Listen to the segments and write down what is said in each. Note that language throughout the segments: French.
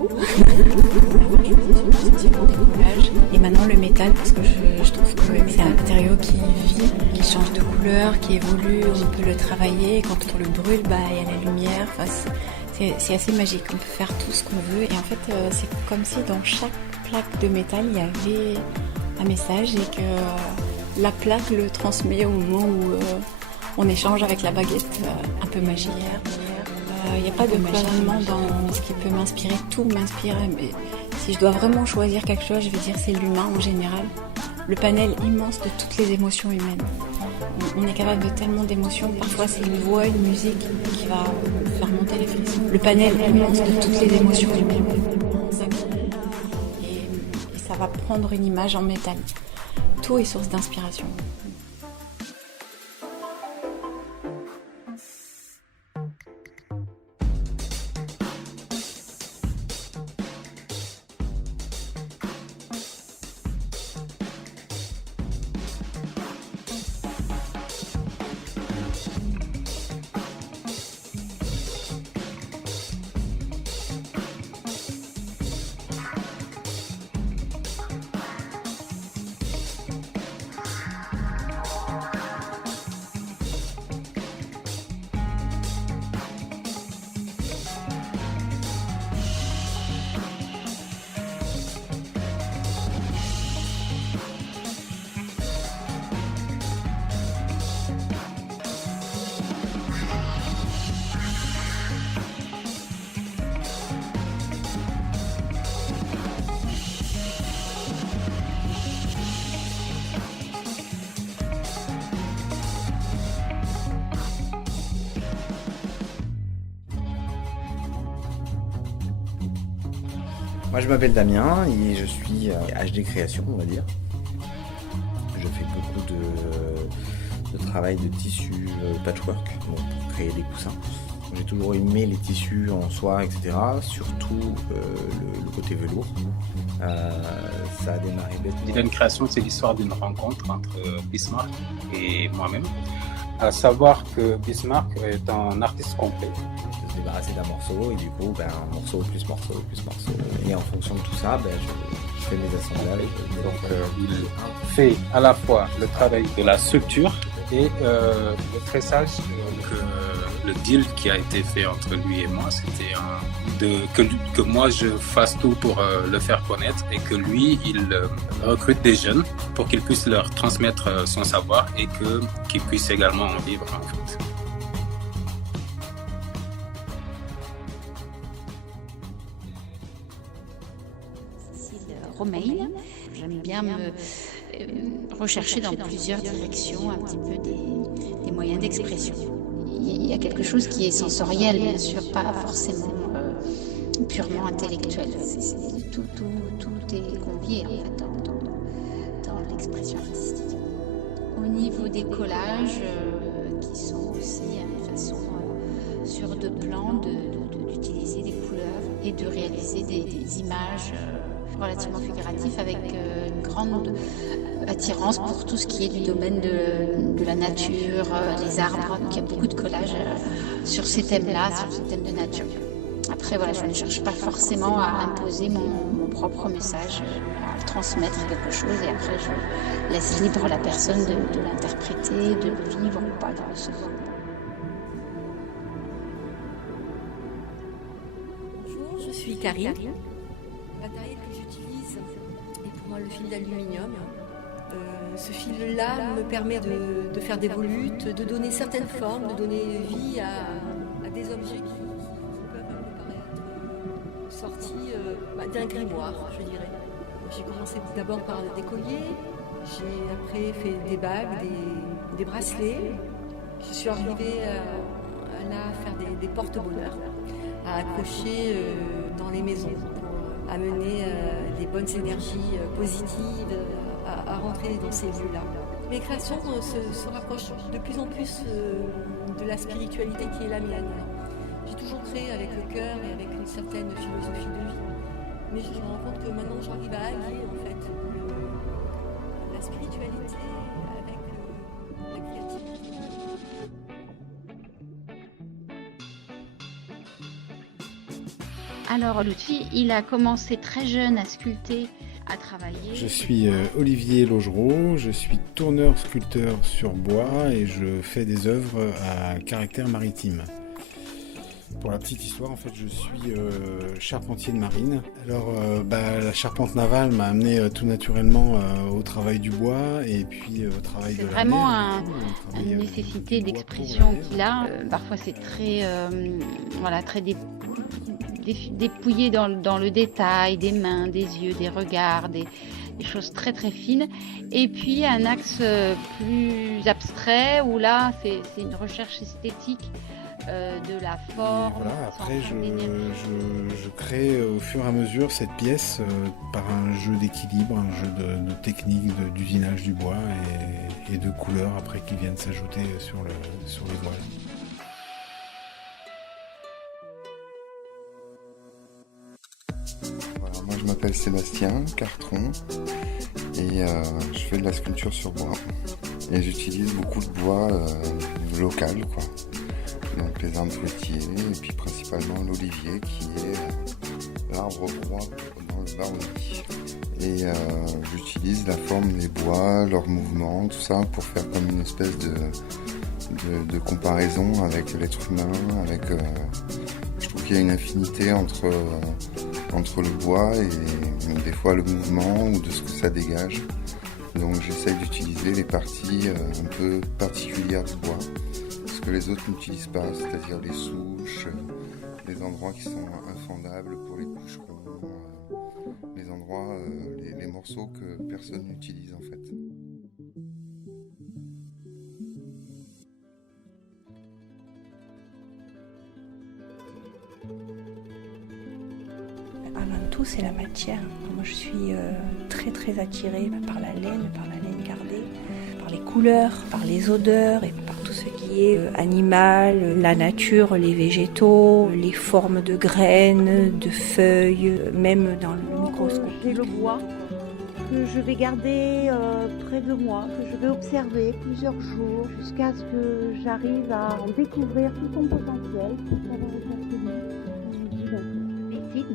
l'eau. Et maintenant le métal, parce que je trouve que c'est un matériau qui vit, qui change de couleur, qui évolue, on peut le travailler. Quand on le brûle, il y a la lumière. Enfin, c'est assez magique, on peut faire tout ce qu'on veut. Et en fait, c'est comme si dans chaque plaque de métal, il y avait un message et que la plaque le transmet au moment où on échange avec la baguette un peu magique. Il n'y a pas de cloisonnement dans ce qui peut m'inspirer, tout m'inspire. Mais si je dois vraiment choisir quelque chose, je vais dire c'est l'humain en général. Le panel immense de toutes les émotions humaines. On est capable de tellement d'émotions. Parfois c'est une voix, une musique qui va faire monter les frissons. Le panel immense de toutes les émotions humaines. Et ça va prendre une image en métal. Tout est source d'inspiration. Moi je m'appelle Damien et je suis HD Création, on va dire. Je fais beaucoup de travail de tissu patchwork pour créer des coussins. J'ai toujours aimé les tissus en soie, etc. Surtout le côté velours. Ça a démarré bêtement. Divine Création, c'est l'histoire d'une rencontre entre Bismarck et moi-même. À savoir que Bismarck est un artiste complet. De se débarrasser d'un morceau et du coup, morceau plus morceau plus morceau. Et en fonction de tout ça, je fais mes assemblages. Donc il fait à la fois le travail de la structure et le tressage. Le deal qui a été fait entre lui et moi, c'était que moi je fasse tout pour le faire connaître et que lui, il recrute des jeunes pour qu'il puisse leur transmettre son savoir et qu'ils puissent également en vivre en fait. Romeil. J'aime bien me rechercher dans plusieurs directions un petit peu des moyens d'expression. Il y a quelque chose qui est sensoriel, bien sûr, pas forcément purement intellectuel. Tout est convié en fait, dans l'expression artistique. Au niveau des collages, qui sont aussi une façon sur deux plans d'utiliser des couleurs et de réaliser des images relativement figuratives avec une grande attirance pour tout ce qui est du domaine de la nature, les arbres. Donc il y a beaucoup de collages sur ces thèmes-là, sur ces thèmes de nature. Après, voilà, je ne cherche pas forcément à imposer mon propre message, à transmettre quelque chose et après je laisse libre la personne de l'interpréter, de le vivre ou pas, de le recevoir. Bonjour, je suis Karine. Le matériel que j'utilise est pour moi le fil d'aluminium. Ce fil-là me permet de faire des volutes, de donner certaines formes, de donner vie à des objets qui peuvent un peu paraître sortis d'un grimoire, je dirais. J'ai commencé d'abord par des colliers, j'ai après fait des bagues, des bracelets. Je suis arrivée à faire des porte-bonheur, à accrocher dans les maisons pour amener les bonnes énergies positives à rentrer dans ces lieux-là. Mes créations se rapprochent de plus en plus de la spiritualité qui est la mienne. J'ai toujours créé avec le cœur et avec une certaine philosophie de vie. Mais je me rends compte que maintenant j'arrive à allier en fait la spiritualité avec la créativité. Alors Lutfi, il a commencé très jeune à sculpter, à travailler. Je suis Olivier Logereau, je suis tourneur-sculpteur sur bois et je fais des œuvres à caractère maritime. Pour la petite histoire, en fait, je suis charpentier de marine. Alors, la charpente navale m'a amené tout naturellement au travail du bois et puis au travail de la mer. C'est vraiment une nécessité d'expression qu'il a. Parfois, c'est très, très dépouillé dans le détail, des mains, des yeux, des regards, des choses très très fines. Et puis, un axe plus abstrait où là, c'est une recherche esthétique. De la forme. Et voilà, après je crée au fur et à mesure cette pièce par un jeu d'équilibre, un jeu de technique d'usinage du bois et de couleurs après qui viennent s'ajouter sur les voiles. Voilà, moi je m'appelle Sébastien Cartron et je fais de la sculpture sur bois. Et j'utilise beaucoup de bois local, quoi. Donc les arbres fruitiers et puis principalement l'olivier qui est l'arbre roi dans le baronnie. Et j'utilise la forme des bois, leurs mouvements, tout ça pour faire comme une espèce de comparaison avec l'être humain, je trouve qu'il y a une affinité entre le bois et des fois le mouvement ou de ce que ça dégage. Donc j'essaye d'utiliser les parties un peu particulières du bois. Que les autres n'utilisent pas, c'est-à-dire les souches, les endroits qui sont infondables pour les bûcherons, les endroits, les morceaux que personne n'utilise en fait. Avant tout, c'est la matière. Moi, je suis très très attirée par la laine gardée, par les couleurs, par les odeurs et par tout ce qui est animal, la nature, les végétaux, les formes de graines, de feuilles, même dans le microscope. J'ai le bois que je vais garder près de moi, que je vais observer plusieurs jours jusqu'à ce que j'arrive à en découvrir tout son potentiel pour savoir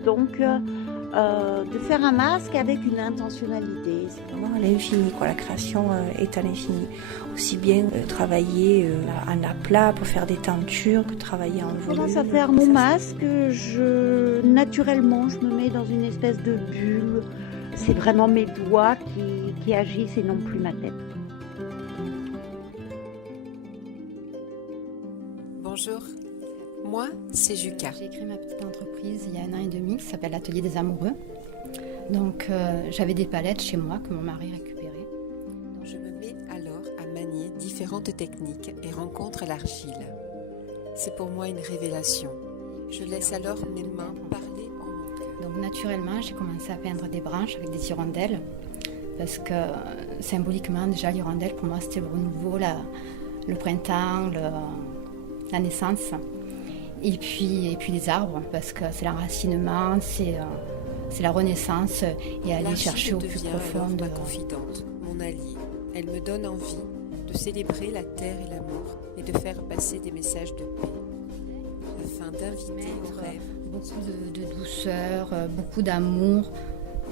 donc de faire un masque avec une intentionnalité. C'est vraiment à l'infini, quoi. La création est à l'infini. Aussi bien travailler en aplat pour faire des tentures que travailler en volume. Je commence à faire mon masque, naturellement je me mets dans une espèce de bulle. C'est vraiment mes doigts qui agissent et non plus ma tête. Bonjour. Moi, c'est Juka. J'ai créé ma petite entreprise il y a 1 an et demi qui s'appelle l'Atelier des Amoureux. Donc j'avais des palettes chez moi que mon mari récupérait. Je me mets alors à manier différentes techniques et rencontre l'argile. C'est pour moi une révélation. Je laisse alors mes mains parler en mon cœur. Donc naturellement, j'ai commencé à peindre des branches avec des hirondelles parce que symboliquement déjà l'hirondelle pour moi c'était le renouveau, le printemps, la naissance. Et puis les arbres, parce que c'est l'enracinement, c'est la renaissance et aller chercher au plus profond de ma confidente, mon alliée. Elle me donne envie de célébrer la terre et l'amour et de faire passer des messages de paix, afin d'inviter au rêve. Beaucoup de douceur, beaucoup d'amour.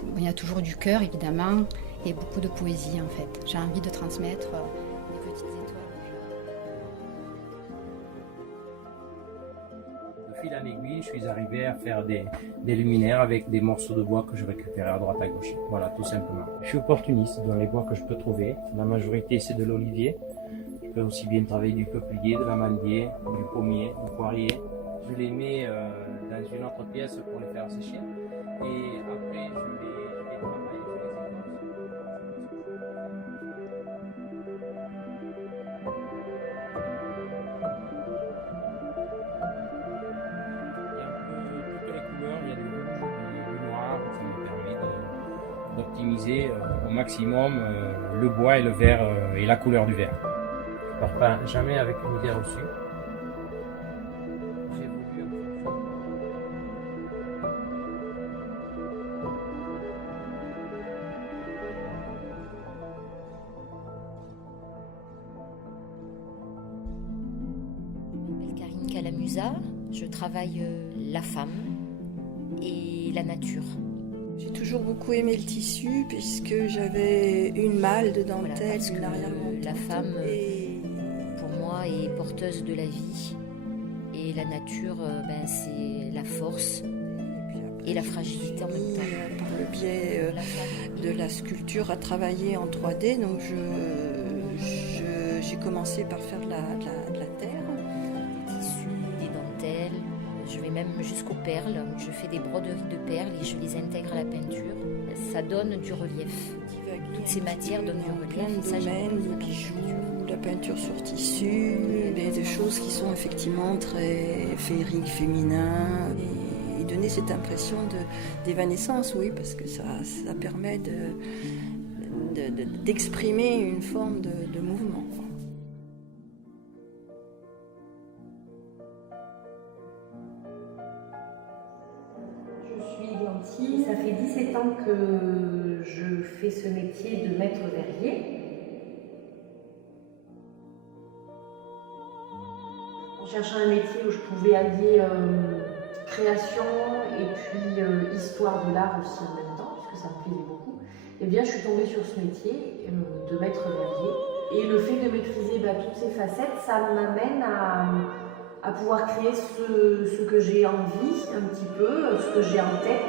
Bon, il y a toujours du cœur évidemment et beaucoup de poésie en fait. J'ai envie de transmettre des petites étoiles. De fil en aiguille, je suis arrivé à faire des luminaires avec des morceaux de bois que je récupérais à droite à gauche. Voilà, tout simplement. Je suis opportuniste dans les bois que je peux trouver. La majorité, c'est de l'olivier. Je peux aussi bien travailler du peuplier, de l'amandier, du pommier, du poirier. Je les mets dans une autre pièce pour les faire sécher. Et après, je les travaille. D'optimiser au maximum le bois et le verre et la couleur du verre. Je pars pas jamais avec une idée reçue. Je m'appelle Karine Calamusa, je travaille la femme et la nature. J'ai toujours beaucoup aimé le tissu puisque j'avais une malle de dentelle, Parce que la femme, pour moi, est porteuse de la vie. Et la nature, c'est la force et la fragilité en même temps. Par le biais de la sculpture à travailler en 3D, donc j'ai commencé par faire de la terre. Des tissus, des dentelles, je vais même jusqu'aux perles. Je fais des broderies de perles et je les intègre à la peinture. Ça donne du relief. Toutes ces matières donnent du relief. Plein de domaines, les bijoux, la peinture sur tissu, des choses qui sont effectivement très féeriques, féminins. Et donner cette impression d'évanescence, oui, parce que ça permet d'exprimer une forme de mouvement. Je suis Blanty, ça fait 17 ans que je fais ce métier de maître verrier. On cherchait un métier où je pouvais allier création et puis histoire de l'art aussi en même temps, puisque ça me plaisait beaucoup. Et bien, je suis tombée sur ce métier de maître verrier. Et le fait de maîtriser toutes ces facettes, ça m'amène à pouvoir créer ce que j'ai envie, un petit peu, ce que j'ai en tête.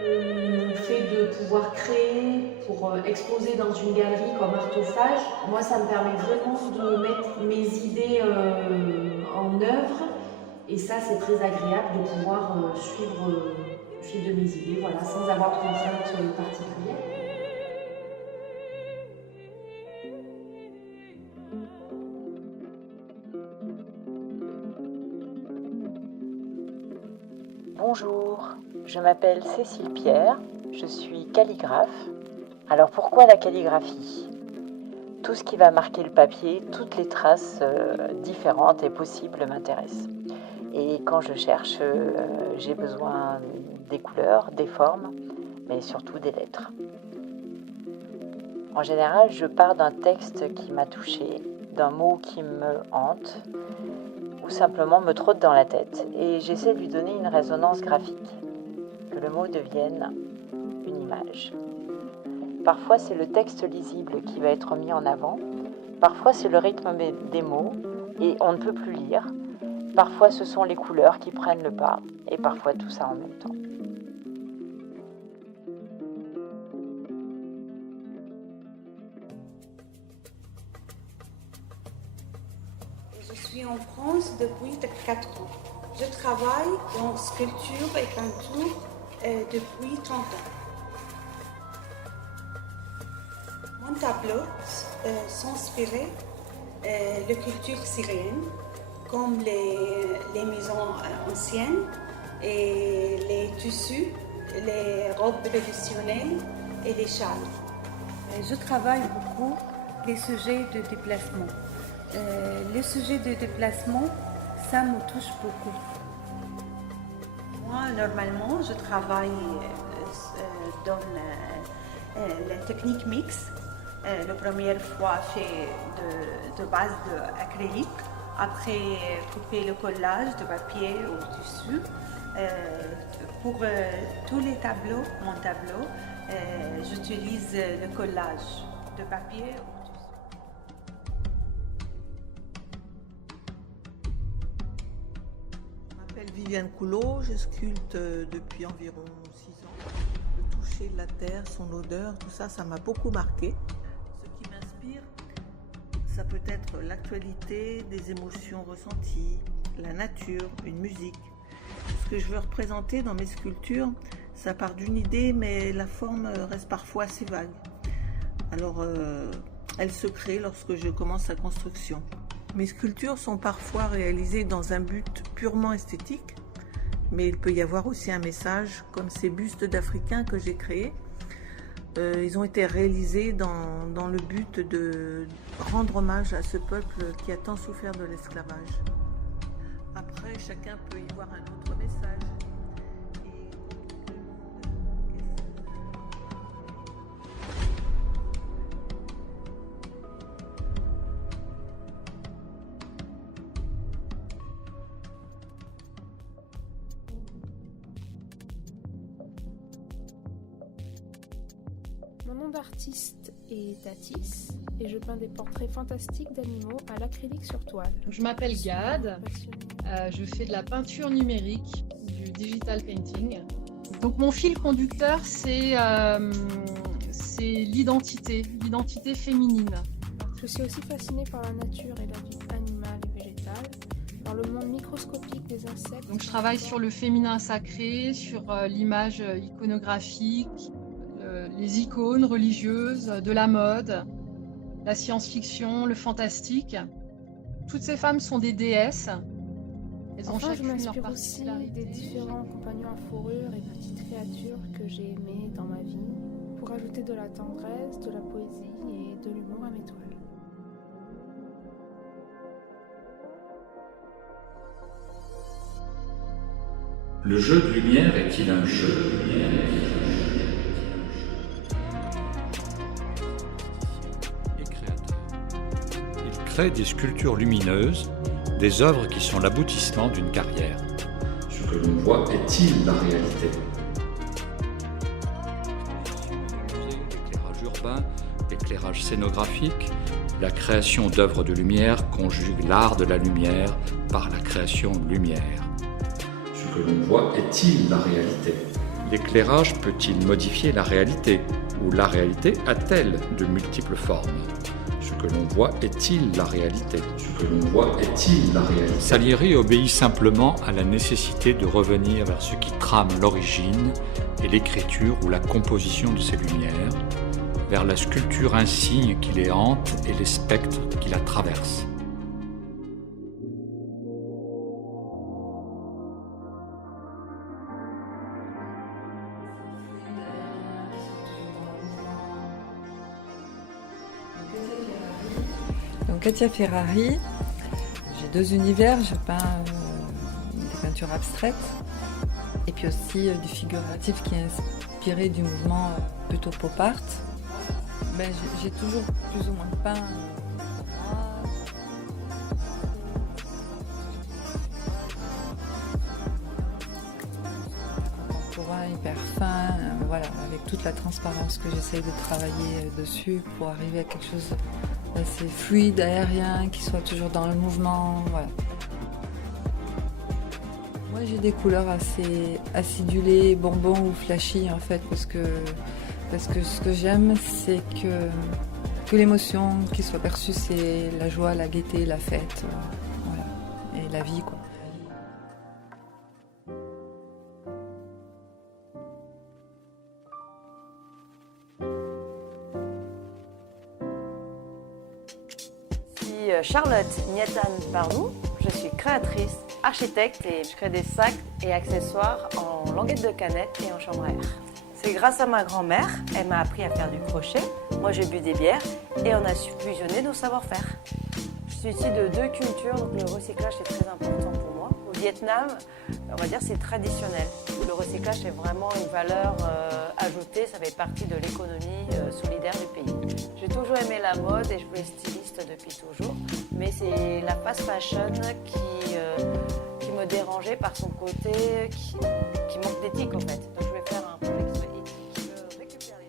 Le fait de pouvoir créer pour exposer dans une galerie comme Artophage, moi ça me permet vraiment de mettre mes idées en œuvre, et ça c'est très agréable de pouvoir suivre le fil de mes idées, voilà, sans avoir de contraintes particulières. Bonjour, je m'appelle Cécile Pierre, je suis calligraphe. Alors pourquoi la calligraphie ? Tout ce qui va marquer le papier, toutes les traces différentes et possibles m'intéressent. Et quand je cherche, j'ai besoin des couleurs, des formes, mais surtout des lettres. En général, je pars d'un texte qui m'a touchée, d'un mot qui me hante, ou simplement me trotte dans la tête, et j'essaie de lui donner une résonance graphique, que le mot devienne une image. Parfois c'est le texte lisible qui va être mis en avant, parfois c'est le rythme des mots et on ne peut plus lire, parfois ce sont les couleurs qui prennent le pas, et parfois tout ça en même temps. Je suis en France depuis 4 ans. Je travaille en sculpture et peinture depuis 30 ans. Mon tableau s'inspirait de culture syrienne, comme les maisons anciennes et les tissus, les robes traditionnelles et les châles. Je travaille beaucoup les sujets de déplacement. Les sujets de déplacement, ça me touche beaucoup. Moi, normalement, je travaille dans la technique mixte. La première fois, fait de base d'acrylique. Après, couper le collage de papier au tissu. Pour tous les tableaux, mon tableau, j'utilise le collage de papier au tissu. Je m'appelle Viviane Coulot, je sculpte depuis environ 6 ans. Le toucher de la terre, son odeur, tout ça, ça m'a beaucoup marqué. Ce qui m'inspire, ça peut être l'actualité, des émotions ressenties, la nature, une musique. Ce que je veux représenter dans mes sculptures, ça part d'une idée, mais la forme reste parfois assez vague. Alors, elle se crée lorsque je commence la construction. Mes sculptures sont parfois réalisées dans un but purement esthétique, mais il peut y avoir aussi un message, comme ces bustes d'Africains que j'ai créés. Ils ont été réalisés dans le but de rendre hommage à ce peuple qui a tant souffert de l'esclavage. Après, chacun peut y voir un autre message. Mon nom d'artiste est Tatis et je peins des portraits fantastiques d'animaux à l'acrylique sur toile. Je m'appelle Gad, je fais de la peinture numérique, du digital painting. Donc mon fil conducteur, c'est l'identité féminine. Je suis aussi fascinée par la nature et la vie animale et végétale, par le monde microscopique des insectes. Donc je travaille sur le féminin sacré, sur l'image iconographique, les icônes religieuses, de la mode, la science-fiction, le fantastique. Toutes ces femmes sont des déesses. Elles ont Enfin, je chacune leur m'inspire aussi particularité. des différents compagnons à fourrure et petites créatures que j'ai aimées dans ma vie pour ajouter de la tendresse, de la poésie et de l'humour à mes toiles. Le jeu de lumière est-il un jeu ? Les créateurs. Ils créent des sculptures lumineuses, des œuvres qui sont l'aboutissement d'une carrière. Ce que l'on voit est-il la réalité ? L'éclairage urbain, l'éclairage scénographique, la création d'œuvres de lumière conjugue l'art de la lumière par la création de lumière. Ce que l'on voit est-il la réalité ? L'éclairage peut-il modifier la réalité ? Ou la réalité a-t-elle de multiples formes ? Ce que l'on voit est-il la réalité ? Ce que l'on voit est-il la réalité ? Salieri obéit simplement à la nécessité de revenir vers ce qui trame l'origine et l'écriture ou la composition de ces lumières, vers la sculpture insigne qui les hante et les spectres qui la traversent. Donc Katia Ferrari, j'ai deux univers, je peins des peintures abstraites et puis aussi du figuratif qui est inspiré du mouvement plutôt pop art. Ben, j'ai toujours plus ou moins peint contemporain, hyper fin, voilà, avec toute la transparence que j'essaye de travailler dessus pour arriver à quelque chose d'assez fluide, aérien, qui soit toujours dans le mouvement, voilà. Moi j'ai des couleurs assez acidulées, bonbons ou flashy en fait, parce que ce que j'aime c'est que l'émotion qui soit perçue c'est la joie, la gaieté, la fête, voilà, et la vie quoi. Charlotte Niatan Parnou, je suis créatrice, architecte et je crée des sacs et accessoires en languette de canette et en chambre à air. C'est grâce à ma grand-mère, elle m'a appris à faire du crochet, moi j'ai bu des bières et on a fusionné nos savoir-faire. Je suis issue de deux cultures, donc le recyclage est très important pour moi. Au Vietnam, on va dire c'est traditionnel. Le recyclage c'est vraiment une valeur ajoutée, ça fait partie de l'économie solidaire du pays. J'ai toujours aimé la mode et je voulais styliste depuis toujours, mais c'est la fast fashion qui me dérangeait par son côté qui manque d'éthique en fait. Donc je vais faire un projet qui soit éthique, je récupère les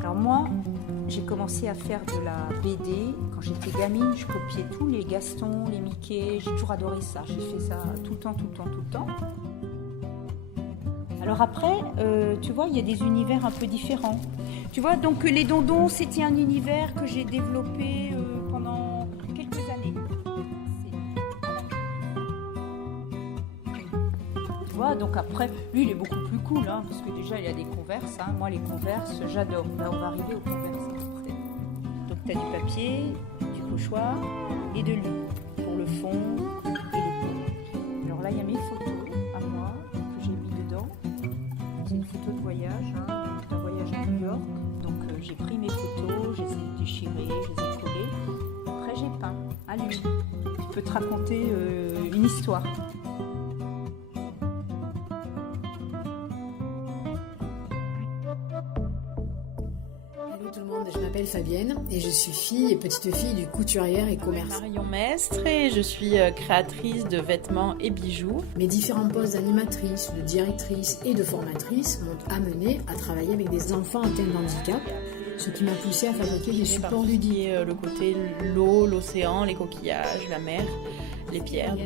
Alors moi, j'ai commencé à faire de la BD. Quand j'étais gamine, je copiais tous les Gaston, les Mickey. J'ai toujours adoré ça. J'ai fait ça tout le temps. Alors après, tu vois, il y a des univers un peu différents. Tu vois, donc les Dondons, c'était un univers que j'ai développé pendant quelques années. Tu vois, donc après, lui, il est beaucoup plus cool, hein, parce que déjà, il a des Converse. Hein. Moi, les Converse, j'adore. Là, on va arriver aux Converse après. Donc, tu as du papier, du pochoir et de l'huile pour le fond et les pôles. Alors là, il y a mes photos à moi que j'ai mis dedans. C'est une photo de voyage, hein, d'un voyage à New York. Donc, j'ai pris mes photos, je les ai déchirées, je les ai collées. Après, j'ai peint à l'huile. Je peux te raconter une histoire. Je m'appelle m'appelle Fabienne et je suis fille et petite fille du couturière et commerçant. Marion Mestre et je suis créatrice de vêtements et bijoux. Mes différents postes d'animatrice, de directrice et de formatrice m'ont amenée à travailler avec des enfants atteints de handicap, ce qui m'a poussée à fabriquer des supports ludiques. Le côté l'eau, l'océan, les coquillages, la mer, les pierres.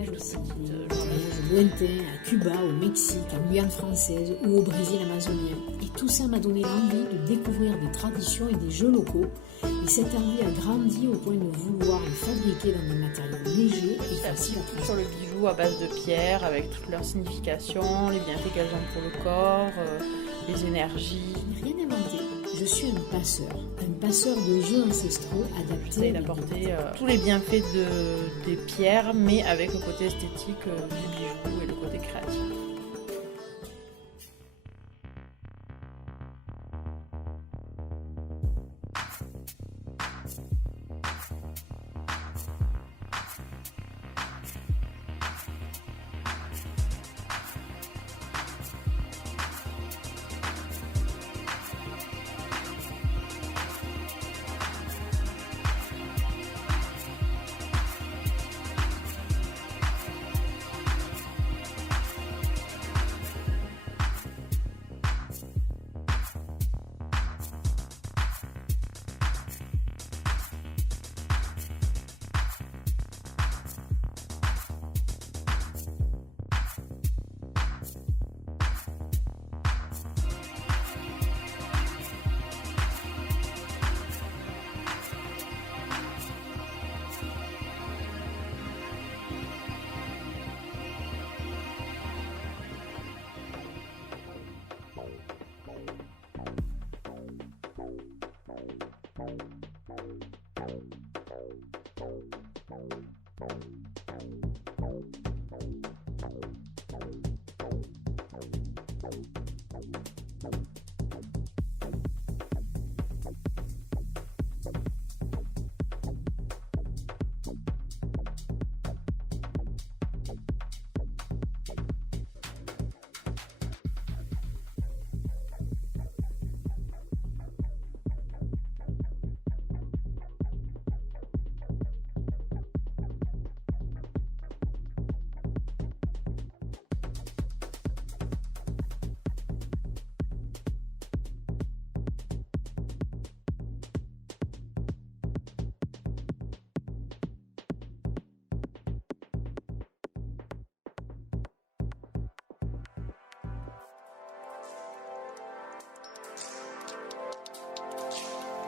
Lointain, à Cuba, au Mexique, en Guyane française ou au Brésil amazonien. Et tout ça m'a donné l'envie de découvrir des traditions et des jeux locaux. Et cette envie a grandi au point de vouloir les fabriquer dans des matériaux légers et faciles à transporter. Sur le bijou à base de pierres avec toutes leurs significations, les bienfaits qu'elles ont pour le corps, les énergies. Rien inventé. Je suis un passeur de jeux ancestraux adaptés. J'essaie d'apporter tous les bienfaits des pierres, mais avec le côté esthétique du bijou et le côté créatif.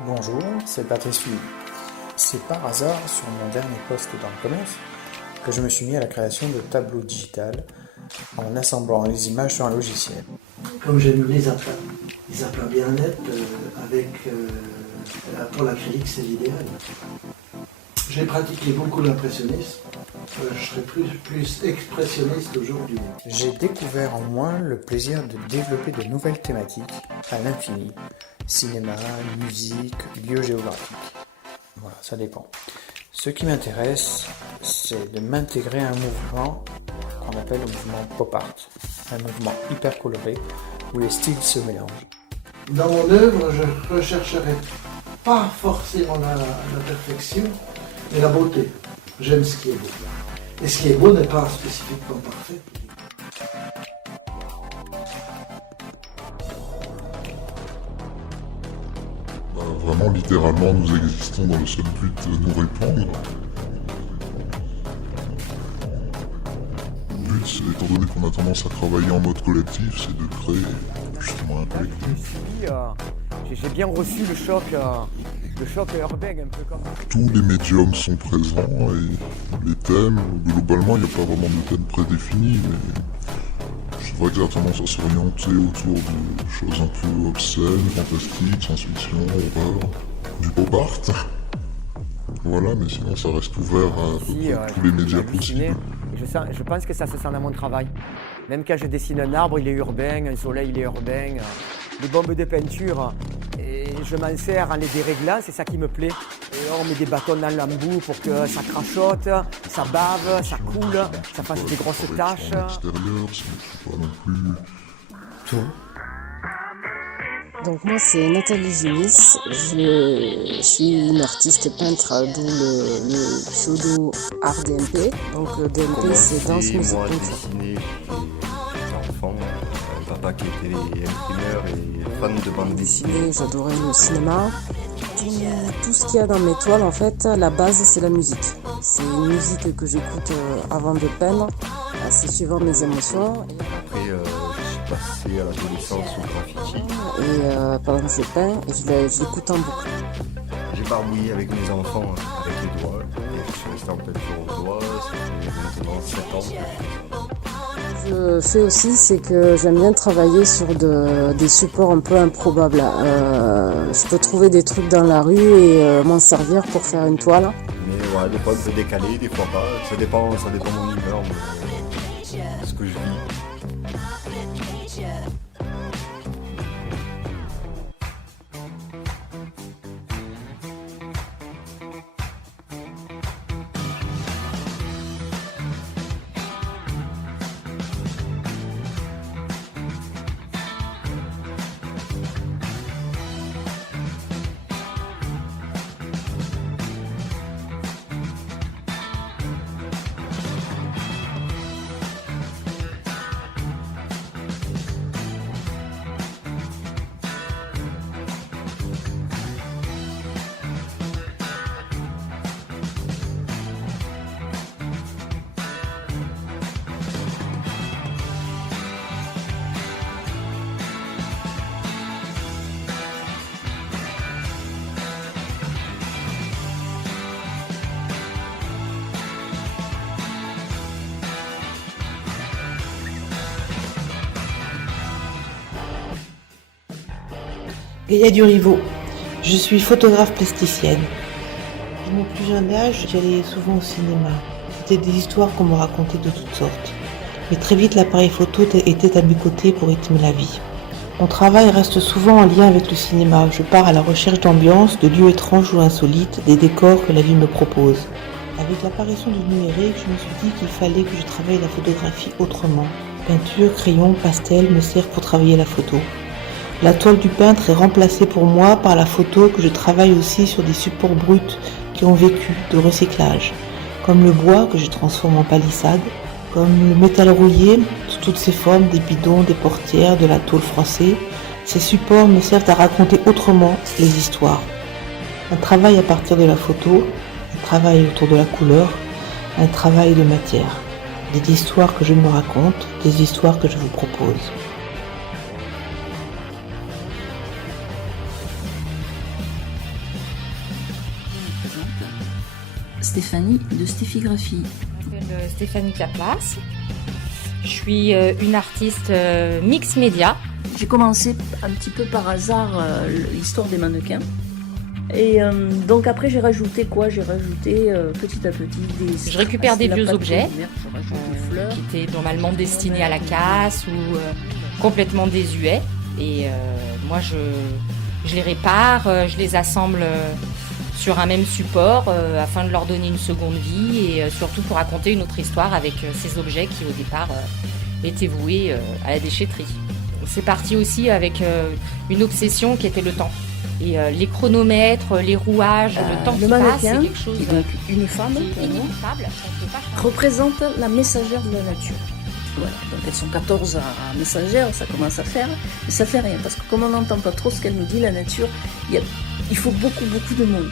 Bonjour, c'est Patrice Philippe. C'est par hasard sur mon dernier poste dans le commerce que je me suis mis à la création de tableaux digital en assemblant les images sur un logiciel. Comme j'aime les aplats bien nets, pour l'acrylique c'est l'idéal. J'ai pratiqué beaucoup l'impressionnisme, je serai plus expressionniste aujourd'hui. J'ai découvert en moi le plaisir de développer de nouvelles thématiques à l'infini. Cinéma, musique, lieux géographiques. Voilà, ça dépend. Ce qui m'intéresse, c'est de m'intégrer à un mouvement qu'on appelle le mouvement pop art. Un mouvement hyper coloré où les styles se mélangent. Dans mon œuvre, je ne rechercherai pas forcément la perfection, mais la beauté. J'aime ce qui est beau. Et ce qui est beau n'est pas spécifiquement parfait. Vraiment, littéralement, nous existons dans le seul but de nous répandre. Le but, étant donné qu'on a tendance à travailler en mode collectif, c'est de créer justement un collectif. J'ai bien reçu le choc urbain, un peu comme... Tous les médiums sont présents et les thèmes, globalement, il n'y a pas vraiment de thème prédéfini, mais c'est vrai que ça a tendance à s'orienter autour de choses un peu obscènes, fantastiques, science-fiction, horreur, du pop art. Voilà, mais sinon ça reste ouvert à tous les médias possibles. Je pense que ça se sent dans mon travail. Même quand je dessine un arbre, il est urbain, un soleil, il est urbain. Les bombes de peinture, et je m'en sers en les déréglant, c'est ça qui me plaît. Et on met des bâtons dans l'embout pour que ça crachote, ça bave, ça coule, ça fasse des grosses taches. L'extérieur, c'est pas non plus tout. Donc moi c'est Nathalie Junis, je suis une artiste peintre d'où le pseudo art DMP. Donc DMP c'est danse, musique, moi, peinture. dessiner j'étais enfant, un papa qui était imprimeur et fan de bande dessinée. J'adorais le cinéma. Tout ce qu'il y a dans mes toiles, en fait, la base, c'est la musique. C'est une musique que j'écoute avant de peindre, assez suivant mes émotions. Après, je suis passé à l'adolescence au graffiti. Et pendant que je peins, je l'écoute en boucle. J'ai barbouillé avec mes enfants avec les doigts. Et je suis resté en peinture aux doigts. Ça fait maintenant 7 ans que je fais ça. Je fais aussi, c'est que j'aime bien travailler sur des supports un peu improbables. Je peux trouver des trucs dans la rue et m'en servir pour faire une toile. Mais ouais, des fois un peu décalé, des fois pas. Ça dépend de mon humeur, de ce que je vis. Gaïa Durivo, je suis photographe plasticienne. De mon plus jeune âge, j'allais souvent au cinéma. C'était des histoires qu'on me racontait de toutes sortes. Mais très vite, l'appareil photo était à mes côtés pour rythmer la vie. Mon travail reste souvent en lien avec le cinéma. Je pars à la recherche d'ambiance, de lieux étranges ou insolites, des décors que la vie me propose. Avec l'apparition du numérique, je me suis dit qu'il fallait que je travaille la photographie autrement. Peinture, crayon, pastel me servent pour travailler la photo. La toile du peintre est remplacée pour moi par la photo que je travaille aussi sur des supports bruts qui ont vécu de recyclage, comme le bois que je transforme en palissade, comme le métal rouillé sous toutes ses formes, des bidons, des portières, de la tôle froissée. Ces supports me servent à raconter autrement les histoires. Un travail à partir de la photo, un travail autour de la couleur, un travail de matière. Des histoires que je me raconte, des histoires que je vous propose. Stéphanie de Stéphigraphie. Stéphanie Claplace. Je suis une artiste mix média. J'ai commencé un petit peu par hasard l'histoire des mannequins. Et donc après j'ai rajouté quoi? J'ai rajouté petit à petit des... Je récupère des vieux objets fleurs, qui étaient normalement destinés à la casse ou complètement désuets. Et moi je les répare, je les assemble sur un même support afin de leur donner une seconde vie et surtout pour raconter une autre histoire avec ces objets qui au départ étaient voués à la déchetterie. C'est parti aussi avec une obsession qui était le temps. Et les chronomètres, les rouages, le temps qui passe, c'est quelque chose donc une femme inéluctable. représente la messagère de la nature. Voilà, donc elles sont 14 à messagère, ça commence à faire, mais ça fait rien, parce que comme on n'entend pas trop ce qu'elle nous dit, la nature, il faut beaucoup de monde.